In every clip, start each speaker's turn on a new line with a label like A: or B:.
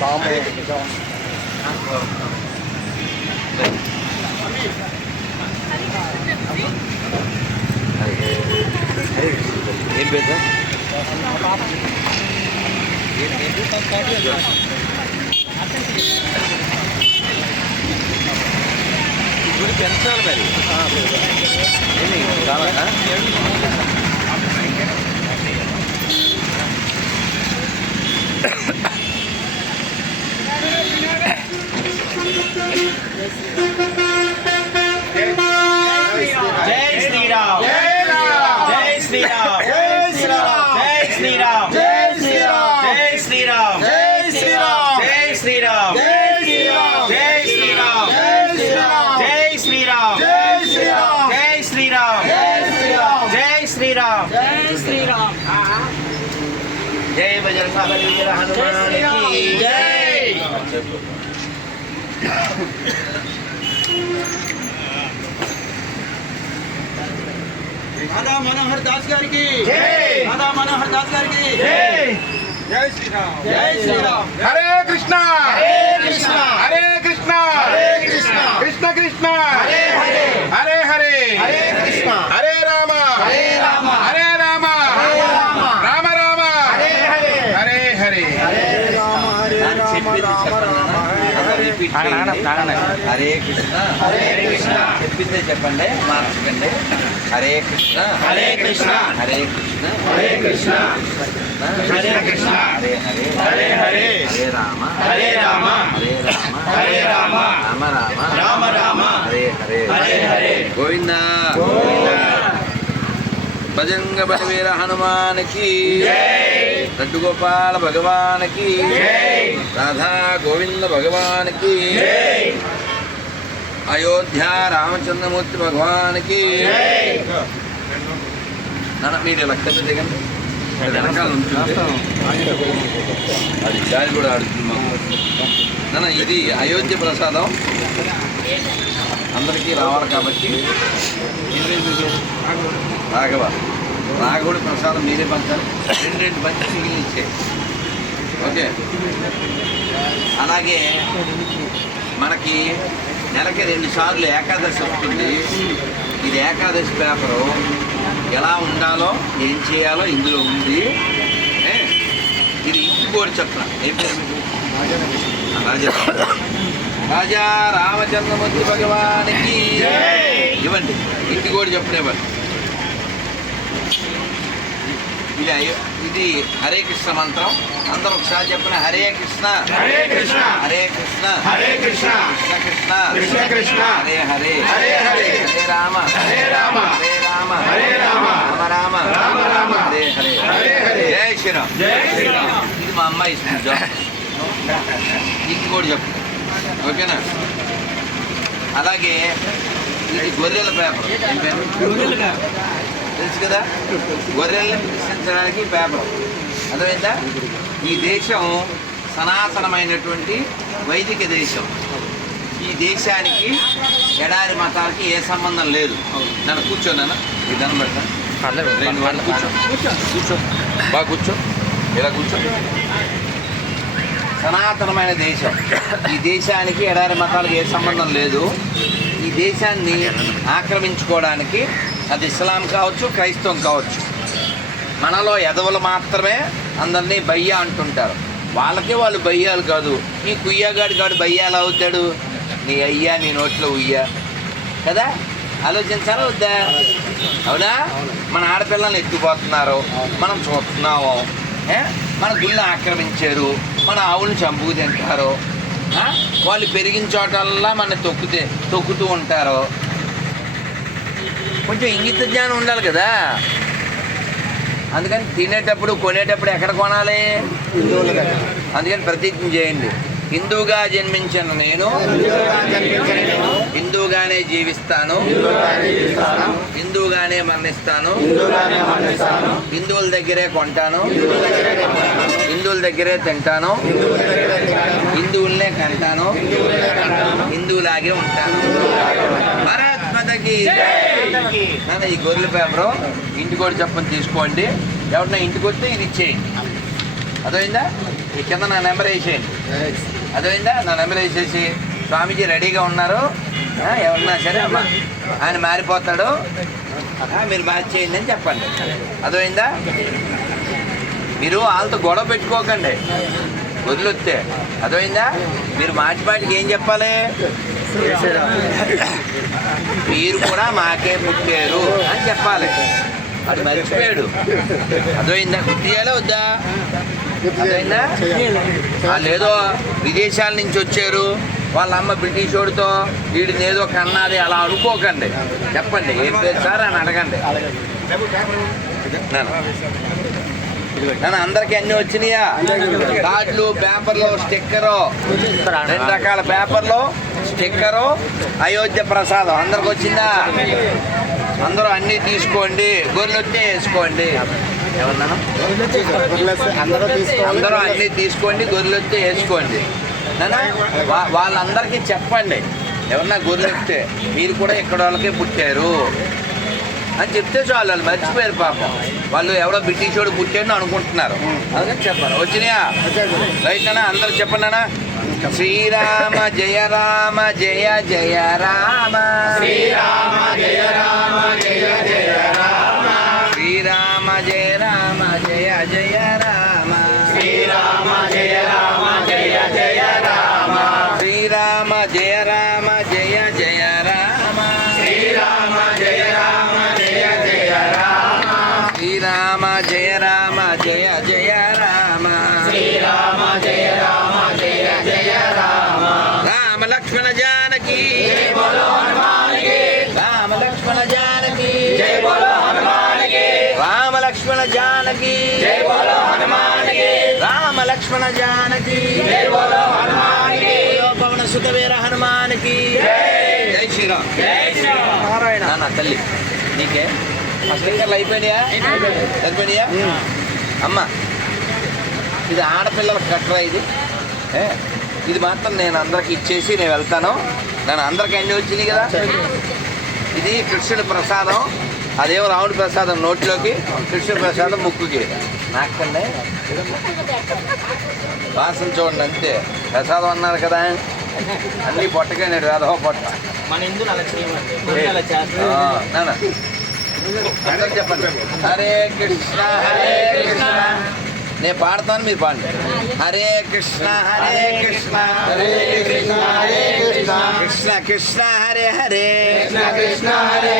A: సామూహిక
B: ఏం పేరు? ఇప్పుడు పెంచాలి మరి. ఏమి
C: కావాలా जय बजरंगा बली हनुमान
A: రాధా మనోహర్ దాస్ గారికి. రాధా మనోహర్ దాస్ గారికి.
C: జై.
A: శ్రీరామ్. జై శ్రీరామ్.
D: హరే కృష్ణ
C: హరే కృష్ణ
D: హరే కృష్ణ
C: కృష్ణ
D: కృష్ణ
C: హరే హరే
D: హరే హరే
C: హరే కృష్ణ
D: హరే రామ
C: హరే రామ
D: హరే రామ
C: హరే రామ
D: రామ రామ
C: హరే హరే
D: హరే హరే
C: హరే రామ హరే
B: హరే కృష్ణ.
C: హరే కృష్ణ.
B: చెప్పిందే చెప్పండి మార్చకండి. హరే కృష్ణ.
C: హరే కృష్ణ.
B: హరే కృష్ణ.
C: హరే కృష్ణ. హరే కృష్ణ.
B: హరే హరే.
C: హరే హరే.
B: హరే రామ.
C: హరే రామ.
B: హరే రామ.
C: హరే రామ.
B: రామ రామ.
C: రామ రామ.
B: హరే హరే.
C: హరే హరే.
B: గోవింద. భజంగ బలవీర హనుమానికి.
C: జై.
B: లడ్డు గోపాల భగవానికి రాధా గోవింద భగవానికి. అయోధ్య రామచంద్రమూర్తి భగవానికి. మీరు కింద దిగండి. వెనకాల ఉంటుంది అది గాలి కూడా ఆడుతుంది మాకు. నాన్న ఇది అయోధ్య ప్రసాదం. అందరికీ రావాలి కాబట్టి. రాఘవ. రాఘవుడి ప్రసాదం మీరే పంచాలి. రెండు రెండు పంచి మిగిలిన ఇచ్చే. ఓకే? అలాగే మనకి నెలకి రెండు సార్లు ఏకాదశి వస్తుంది. ఇది ఏకాదశి పేపరు. ఎలా ఉండాలో ఏం చేయాలో ఇందులో ఉంది? ఇది ఇంకోటి చెప్తా ఏం పేరు రాజా రాజా రామచంద్రమూర్తి భగవానికి. ఇవ్వండి. ఇంటి కూడా ఇది అయ్యో ఇది హరే కృష్ణ మంత్రం. అందరూ ఒకసారి చెప్పిన హరే కృష్ణ.
C: హరే కృష్ణ.
B: హరే కృష్ణ.
C: హరే కృష్ణ.
B: కృష్ణ కృష్ణ.
C: కృష్ణ కృష్ణ.
B: హరే హరే.
C: హరే హరే.
B: హరే రామ.
C: హరే రామ.
B: హరే రామ.
C: హరే రామ.
B: రామ రామ.
C: రామ రామ.
B: హరే హరే.
C: హరే హరే.
B: జై శ్రీరామ్.
C: జై శ్రీరామ్.
B: ఇది మా అమ్మాయి ఇస్తుంది ఇది కూడా చెప్పు. ఓకేనా? అలాగే ఇది గొర్రెల పేపర్. తెలుసు కదా? గొర్రెల్ని ప్రశ్నించడానికి పేపర్. అర్థమైందా? ఈ దేశం సనాతనమైనటువంటి వైదిక దేశం. ఈ దేశానికి ఎడారి మతాలకి ఏ సంబంధం లేదు. నన్ను కూర్చోనన్నా ఈ దండం కూర్చో. బాగా కూర్చో. ఇలా కూర్చో. సనాతనమైన దేశం. ఈ దేశానికి ఎడారి మతాలకు ఏ సంబంధం లేదు. ఈ దేశాన్ని ఆక్రమించుకోవడానికి అది ఇస్లాం కావచ్చు క్రైస్తవం కావచ్చు. మనలో ఎదవలు మాత్రమే అందరినీ బయ్య అంటుంటారు. వాళ్ళకే వాళ్ళు బయ్యాలు కాదు. నీ కుయ్యగాడి కాడు బయ్యాలు అవుతాడు. నీ అయ్యా నీ నోట్లో ఉయ్యా. కదా? ఆలోచించాలా వద్దా? అవునా? మన ఆడపిల్లల్ని ఎత్తిపోతున్నారు మనం చూస్తున్నాము. మన గుళ్ళు ఆక్రమించారు. మన ఆవులను చంపుకు తింటారు. వాళ్ళు పెరిగిన చోటల్లా మన తొక్కుతే తొక్కుతూ ఉంటారు. కొంచెం ఇంగిత జ్ఞానం ఉండాలి కదా? అందుకని తినేటప్పుడు కొనేటప్పుడు ఎక్కడ కొనాలి? అందుకని ప్రతిజ్ఞ చేయండి. హిందూగా జన్మించిన నేను హిందూగానే జీవిస్తాను హిందూగానే మరణిస్తాను హిందువుల దగ్గరే కొంటాను హిందువుల దగ్గరే తింటాను హిందువులనే కంటాను హిందువులాగే ఉంటాను. భారత్ మాతకి నాన్న ఈ గొర్రెల పేపరు ఇంటికి కూడా చెప్పని తీసుకోండి. ఎవరన్నా ఇంటికి వస్తే ఇది ఇచ్చేయండి. అర్థమైందా? ఈ కింద నా నెంబర్ వేసేయండి. అదేందా నా నెంబర్ వేసేసి స్వామీజీ రెడీగా ఉన్నారు. ఎవరన్నా సరే అమ్మా ఆయన మారిపోతాడు. మీరు మార్చేయండి అని చెప్పండి. అదేందా మీరు వాళ్ళతో గొడవ పెట్టుకోకండి. వదిలొస్తే అర్థమైందా? మీరు మాటి మాటికి ఏం చెప్పాలి? మీరు కూడా మాకే పుట్టారు అని చెప్పాలి. అది మర్చిపోయాడు. అర్థమైందా? గుర్తియాలే వద్దా? అర్థమైందా? వాళ్ళు ఏదో విదేశాల నుంచి వచ్చారు. వాళ్ళ అమ్మ బ్రిటిష్ వాడితో వీడిని ఏదో కన్నది అలా అనుకోకండి. చెప్పండి ఏం పేరు సార్ అని అడగండి. అందరికి అన్ని వచ్చినాయా? కార్డులు పేపర్లు స్టిక్కరు. రెండు రకాల పేపర్లు స్టిక్కరు అయోధ్య ప్రసాదం. అందరికి వచ్చిందా? అందరూ అన్ని తీసుకోండి. గొర్రెలొత్తే వేసుకోండి. ఏమన్నాను
C: అందరూ
B: అన్ని తీసుకోండి గొర్రెలొత్తే వేసుకోండి. వాళ్ళందరికీ చెప్పండి. ఎవరన్నా గొర్రెలొత్తే మీరు కూడా ఇక్కడ వాళ్ళకే పుట్టారు. అని చెప్తే చాలు వాళ్ళు మర్చిపోయారు పాపం. వాళ్ళు ఎవడో బ్రిటిష్ వాడు పుట్టాడు అనుకుంటున్నారు అందుకని చెప్పాలి. వచ్చినాయా? రైట్ అన్న అందరు చెప్పండి అన్న శ్రీరామ జయ రామ జయ జయ రామ. శ్రీరామ జయ రామ జయ జయ రామ. శ్రీరామ జయ రామ జయ జయ రామ. శ్రీరామ జయ రామ లక్ష్మణ జానకి. జయ బోలో హనుమానికి. రామ లక్ష్మణ జానకి. జయ బోలో హనుమానికి. పవన సుత వీర హనుమానికి. జై. శ్రీరామ్. జై శ్రీరామ్. నారాయణ. నా తల్లి. నీకే. ఆ స్టిక్కర్లు అయిపోయినాయా? అయిపోయినాయా? అమ్మ ఇది ఆడపిల్లల కట్రా ఇది? ఏ? ఇది మాత్రం నేను అందరికి ఇచ్చేసి నేను వెళ్తాను. నేను అందరికి అన్ని వచ్చినాయి కదా? ఇది కృష్ణుడి ప్రసాదం. అదేమో రాముడి ప్రసాదం నోట్లోకి కృష్ణుడి ప్రసాదం ముక్కుకి. నాకండి వాసన చూడండి అంతే. ప్రసాదం అన్నారు కదా. అన్నీ పొట్టకండి రాధవ పొట్ట.
A: మన అలా చేయమండి.
B: అందరూ చెప్పండి. హరే కృష్ణ హరే కృష్ణ. నేను పాడతాను మీరు పాడండి. హరే కృష్ణ హరే కృష్ణ హరే కృష్ణ హరే కృష్ణ. కృష్ణ కృష్ణ హరే హరే. కృష్ణ కృష్ణ హరే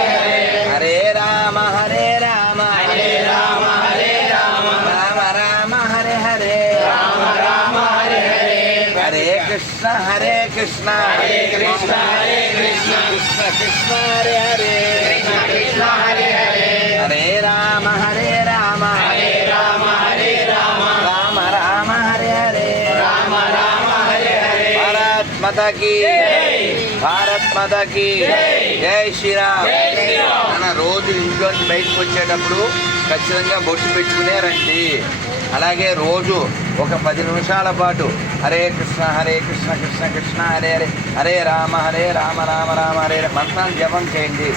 B: భారత్ కీ భారత్ మాతా కీ జై శ్రీరామ్. మన రోజు ఇంట్లోంచి బయటకు వచ్చేటప్పుడు ఖచ్చితంగా బొట్టు పెట్టుకునే రండి. అలాగే రోజు ఒక పది నిమిషాల పాటు హరే కృష్ణ హరే కృష్ణ కృష్ణ కృష్ణ హరే హరే హరే రామ హరే రామ రామ రామ హరే హరే. మంత్రాలు జపం చేయండి.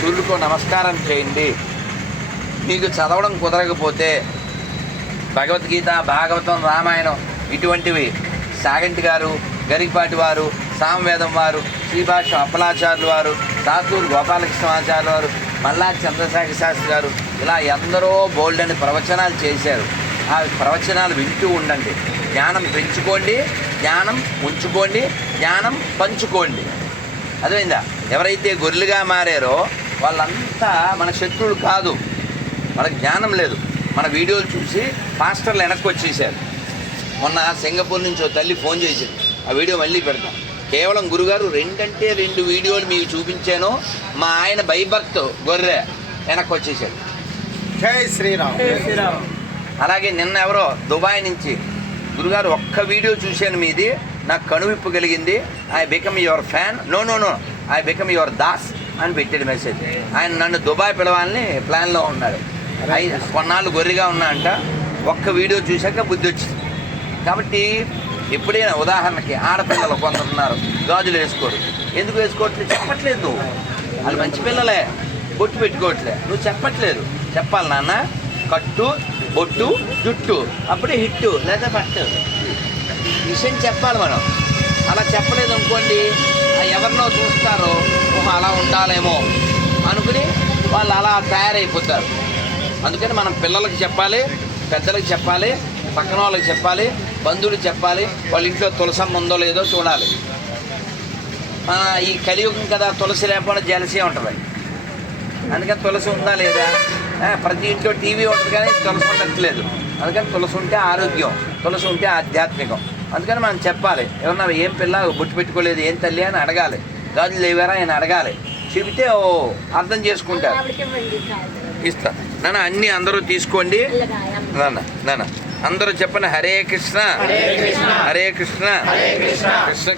B: సూర్యుకు నమస్కారం చేయండి. మీకు చదవడం కుదరకపోతే భగవద్గీత భాగవతం రామాయణం ఇటువంటివి. సాగంటి గారు గరికపాటి వారు సామవేదం వారు శ్రీభాష అప్పలాచార్యులు వారు తాతూరు గోపాలకృష్ణాచార్యులు వారు మల్లా చంద్రశేఖర శాస్త్రి గారు ఇలా ఎందరో బోల్డ్ అని ప్రవచనాలు చేశారు. ఆ ప్రవచనాలు వింటూ ఉండండి. జ్ఞానం పెంచుకోండి జ్ఞానం ఉంచుకోండి జ్ఞానం పంచుకోండి. అర్థమైందా? ఎవరైతే గొర్రెలుగా మారారో వాళ్ళంతా మన శత్రువులు కాదు. మనకు జ్ఞానం లేదు. మన వీడియోలు చూసి మాస్టర్లు వెనక్కి వచ్చేసారు. మొన్న సింగపూర్ నుంచి ఓ తల్లి ఫోన్ చేసింది. ఆ వీడియో మళ్ళీ పెడతాం. కేవలం గురుగారు రెండంటే రెండు వీడియోలు మీకు చూపించాను. మా ఆయన బైభక్త్ గొర్రె వెనక్కి వచ్చేసాడు.
C: జై శ్రీరామ్.
B: అలాగే నిన్న ఎవరో దుబాయ్ నుంచి గురుగారు ఒక్క వీడియో చూశాను మీది. నాకు కనువిప్పు కలిగింది. I become your fan no no no I become your Das అని పెట్టాడు మెసేజ్ ఆయన నన్ను దుబాయ్ పిలవాలని ప్లాన్లో ఉన్నాడు. ఐ- కొన్నాళ్ళు గొర్రెగా ఉన్నా అంట. ఒక్క వీడియో చూశాక బుద్ధి వచ్చింది. కాబట్టి ఎప్పుడైనా ఉదాహరణకి ఆడపిల్లలు కొందరు ఉన్నారు గాజులు వేసుకోరు. ఎందుకు వేసుకోవట్లేదు చెప్పట్లేదు. నువ్వు వాళ్ళు మంచి పిల్లలే. బొట్టు పెట్టుకోవట్లే. నువ్వు చెప్పట్లేదు. చెప్పాలి నాన్న. కట్టు బొట్టు జుట్టు. అప్పుడే హిట్టు లేదా పట్టు విషయం చెప్పాలి మనం. అలా చెప్పలేదు అనుకోండి ఎవరినో చూస్తారో ఓహో అలా ఉండాలేమో అనుకుని వాళ్ళు అలా తయారైపోతారు. అందుకని మనం పిల్లలకి చెప్పాలి పెద్దలకు చెప్పాలి పక్కన వాళ్ళకి చెప్పాలి బంధువులకు చెప్పాలి వాళ్ళ ఇంట్లో తులసమ్మ ఉందో లేదో చూడాలి. ఈ కలియుగం కదా తులసి లేకపోవడం జలసీ ఉంటుంది. అందుకని తులసి ఉందా లేదా? ప్రతి ఇంట్లో టీవీ ఉంటుంది కానీ తులసి ఉండట్లేదు. అందుకని తులసి ఉంటే ఆరోగ్యం తులసి ఉంటే ఆధ్యాత్మికం. అందుకని మనం చెప్పాలి ఏమన్నా ఏం పిల్ల బొట్టు పెట్టుకోలేదు ఏం తల్లి అని అడగాలి. గాజులు లేవారా ఆయన అడగాలి. చెబితే ఓ అర్థం చేసుకుంటారు. ఇస్తా. నాన్న అన్నీ అందరూ తీసుకోండి. నాన్న నాన్న. అందరూ చెప్పండి హరే కృష్ణ. హరే కృష్ణ. కృష్ణ.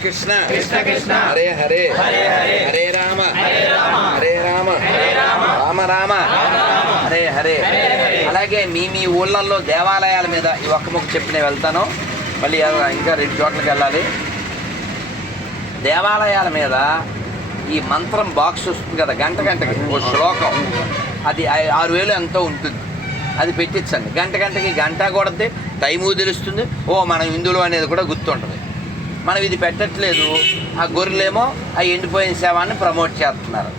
B: కృష్ణ. హరే హరే. హరే రామ. హరే రామ. రామ. రామ. హరే హరే. అలాగే మీ మీ ఊళ్ళల్లో దేవాలయాల మీద ఈ ఒక్క ముక్క చెప్పి నేను వెళ్తాను. మళ్ళీ ఇంకా రెండు చోట్లకి వెళ్ళాలి. దేవాలయాల మీద ఈ మంత్రం బాక్స్ వస్తుంది కదా గంట గంటకి ఓ శ్లోకం. అది ఆరు వేలు ఎంతో ఉంటుంది. అది పెట్టించండి. గంట గంటకి గంట కొడితే టైము తెలుస్తుంది. ఓ మనం హిందువులు అనేది కూడా గుర్తుంటుంది. మనం ఇది పెట్టట్లేదు. ఆ గొర్రెలేమో ఆ ఎండిపోయిన సేవాన్ని ప్రమోట్ చేస్తున్నారు.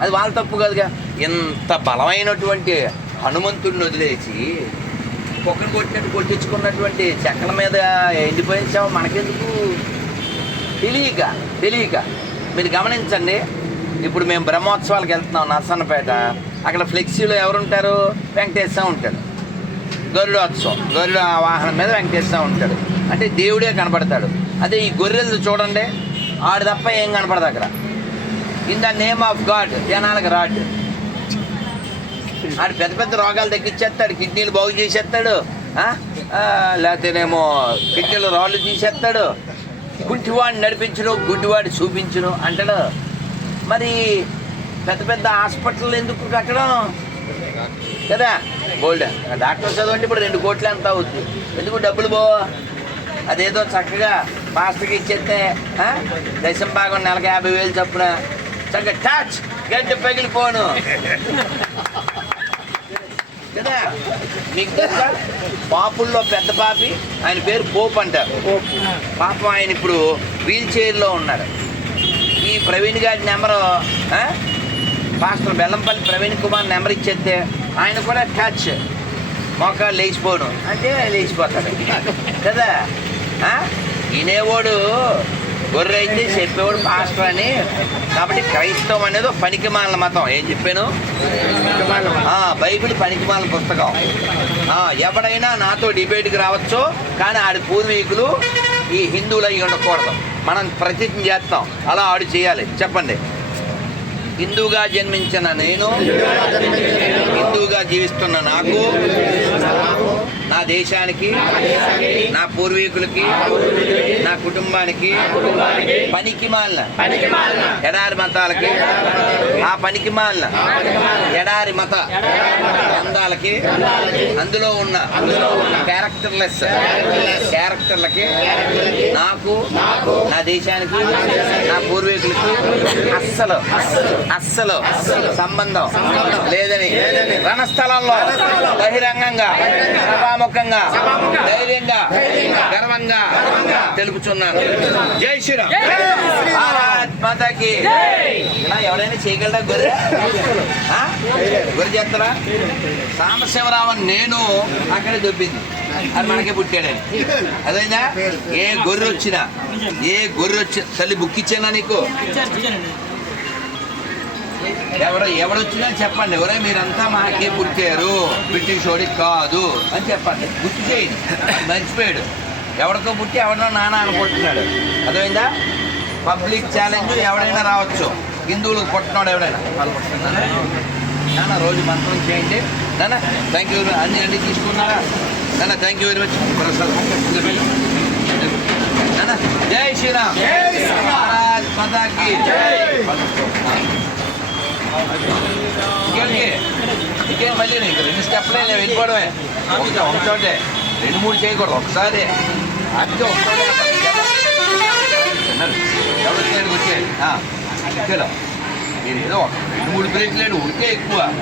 B: అది వాళ్ళ తప్పు కాదుగా. ఇంత బలమైనటువంటి హనుమంతుడిని వదిలేసి పొక్కను కొట్టినట్టు కొట్టించుకున్నటువంటి చెక్కల మీద ఎండిపోయిన సేవ మనకెందుకు? తెలియక తెలియక. మీరు గమనించండి. ఇప్పుడు మేము బ్రహ్మోత్సవాలకు వెళ్తున్నాం నర్సన్నపేట. అక్కడ ఫ్లెక్సీలో ఎవరుంటారు? వెంకటేశ్వర ఉంటాడు. గరుడోత్సవం. గరుడ వాహనం మీద వెంకటేశ్వర ఉంటాడు. అంటే దేవుడే కనపడతాడు. అదే ఈ గొర్రెలు చూడండి. ఆడు తప్ప ఏం కనపడదు అక్కడ. In the name of god జనాలకు రాడ్. ఆడు పెద్ద పెద్ద రోగాలు తగ్గించేస్తాడు. కిడ్నీలు బాగు చేసేస్తాడు. లేకపోతేనేమో కిడ్నీలు రాళ్ళు తీసేస్తాడు. గుడ్డివాడిని నడిపించను గుడ్డివాడి చూపించను అంటాడు. మరి పెద్ద పెద్ద హాస్పిటల్ ఎందుకు కట్టడం? కదా? గోల్డ్ డాక్టర్ చదవండి ఇప్పుడు రెండు కోట్లు ఎంత అవుద్ది? ఎందుకు డబ్బులు పో అదేదో చక్కగా మాస్టర్కి ఇచ్చేస్తే దశం భాగం నెలకి యాభై వేలు చొప్పున. చక్కగా టచ్! గడ్డ పగిలిపోను. కదా? మీకు తెలుసా? పాపుల్లో పెద్ద పాపి ఆయన పేరు పోప్ అంటారు పాపం ఆయన ఇప్పుడు వీల్ చైర్లో ఉన్నారు. ఈ ప్రవీణ్ గారి number pastor Bellampalli Praveen Kumar number ఇచ్చేస్తే ఆయన కూడా టచ్. మోకాలు లేచిపోను. అంటే లేచిపోతాడు. కదా? వినేవాడు గొర్రె అయితే చెప్పేవాడు పాస్టర్ అని. కాబట్టి క్రైస్తవం అనేది ఒక మతం. ఏం చెప్పాను? ఆ, బైబిల్ పనికిమాల పుస్తకం. ఎవడైనా నాతో డిబేట్కి రావచ్చు కానీ ఆడి పూర్వీకులు ఈ హిందువులు అయి ఉండకూడదు. మనం ప్రతిజ్ఞ చేస్తాం. అలా ఆడు చేయాలి. చెప్పండి. హిందువుగా జన్మించిన నేను. హిందువుగా జీవిస్తున్న నాకు. దేశానికి నా పూర్వీకులకి నా కుటుంబానికి పనికి మాలిన ఎడారి మతాలకి ఆ పనికి మాలిన ఎడారి మత అందాలకి అందులో ఉన్న క్యారెక్టర్లెస్ క్యారెక్టర్లకి నాకు నా దేశానికి నా పూర్వీకులకి అస్సలు అస్సలు సంబంధం లేదని రణస్థలంలో బహిరంగంగా సభాముఖంగా ధైర్యంగా గర్వంగా తెలుపుచున్నాను. జై శ్రీరామ్. మాతాకి. ఎవరైనా చేయగలరా గొర్రె? ఆ? గొర్రె చేస్తారా? సాంబశివరావు నేను అక్కడే దొబ్బింది. అది మనకే పుట్టాడని. అదైందా ఏ గొర్రె వచ్చినా ఏ గొర్రె వచ్చి తల్లి బుక్ ఇచ్చానా నీకు? ఎవరు ఎవడొచ్చినా చెప్పండి. ఎవరే మీరంతా మాకే పుట్టారు. బ్రిటిష్ వాడికి కాదు అని చెప్పండి. గుర్తు చేయండి. మర్చిపోయాడు. ఎవరికో పుట్టి ఎవరినో నాన్న అనుకుంటున్నాడు. అర్థమైందా? పబ్లిక్ ఛాలెంజ్ ఎవడైనా రావచ్చు. హిందువులు పుట్టినాడు ఎవడైనా. వాళ్ళు నాన్న రోజు మంత్రం చేయండి. నాన్న థ్యాంక్ యూ అన్ని అన్ని తీసుకున్నారా? నాన్న thank you very much Prasad నాన్న జై శ్రీరామ్. మాతాకి. ఇంకేంటి ఇంకేం మళ్ళీ నీకు రెండు స్టెప్లే లేవు వెళ్ళిపోవడమే. ఒకటే ఒకచోటే రెండు మూడు చేయకూడదు ఒకసారి. అంతే ఒకసారి ఎవరు వచ్చాడు వచ్చేది మీరు ఏదో ఒక రెండు మూడు ప్లేట్లు ఉడికే ఎక్కువ.